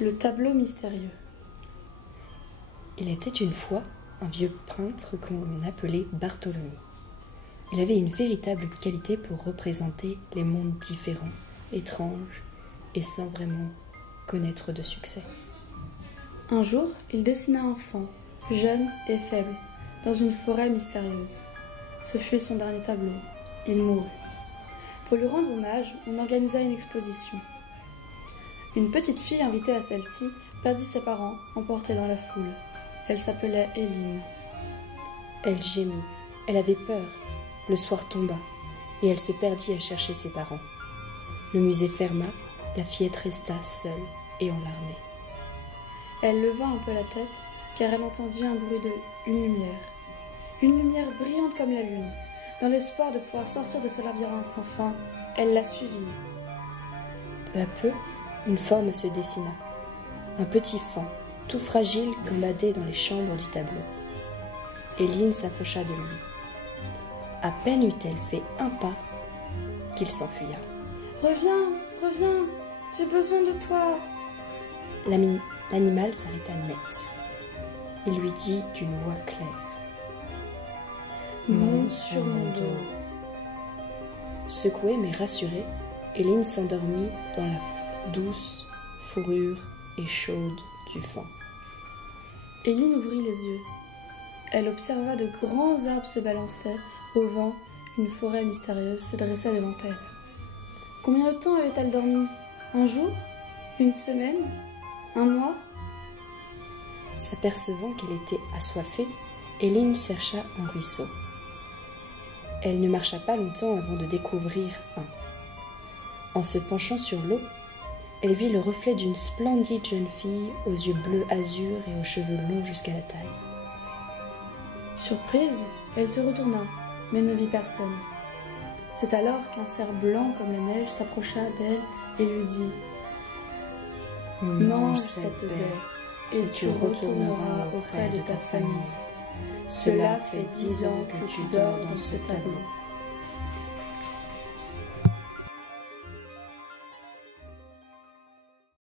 Le tableau mystérieux. Il était une fois un vieux peintre qu'on appelait Bartholoméo. Il avait une véritable qualité pour représenter les mondes différents, étranges et sans vraiment connaître de succès. Un jour, il dessina un enfant, jeune et faible, dans une forêt mystérieuse. Ce fut son dernier tableau. Il mourut. Pour lui rendre hommage, on organisa une exposition. Une petite fille invitée à celle-ci perdit ses parents, emportés dans la foule. Elle s'appelait Éline. Elle gémit, elle avait peur. Le soir tomba, et elle se perdit à chercher ses parents. Le musée ferma, la fillette resta seule et enlarmée. Elle leva un peu la tête, car elle entendit un bruit une lumière brillante comme la lune. Dans l'espoir de pouvoir sortir de ce labyrinthe sans fin, elle la suivit. Peu à peu, une forme se dessina. Un petit faon, tout fragile, gambadait dans les chambres du tableau. Éline s'approcha de lui. À peine eut-elle fait un pas qu'il s'enfuya. « Reviens, j'ai besoin de toi !» L'animal s'arrêta net. Il lui dit d'une voix claire. « Monte sur mon dos. » Secouée mais rassurée, Éline s'endormit dans la douce fourrure et chaude du faon. Éline ouvrit les yeux. Elle observa de grands arbres se balancer. Au vent, une forêt mystérieuse se dressait devant elle. Combien de temps avait-elle dormi? Un jour? Une semaine? Un mois? S'apercevant qu'elle était assoiffée, Éline chercha un ruisseau. Elle ne marcha pas longtemps avant de découvrir un. En se penchant sur l'eau, elle vit le reflet d'une splendide jeune fille aux yeux bleus azur et aux cheveux longs jusqu'à la taille. Surprise, elle se retourna, mais ne vit personne. C'est alors qu'un cerf blanc comme la neige s'approcha d'elle et lui dit « Mange cette baie, et tu retourneras auprès de ta famille. Cela fait 10 ans que tu dors dans ce tableau.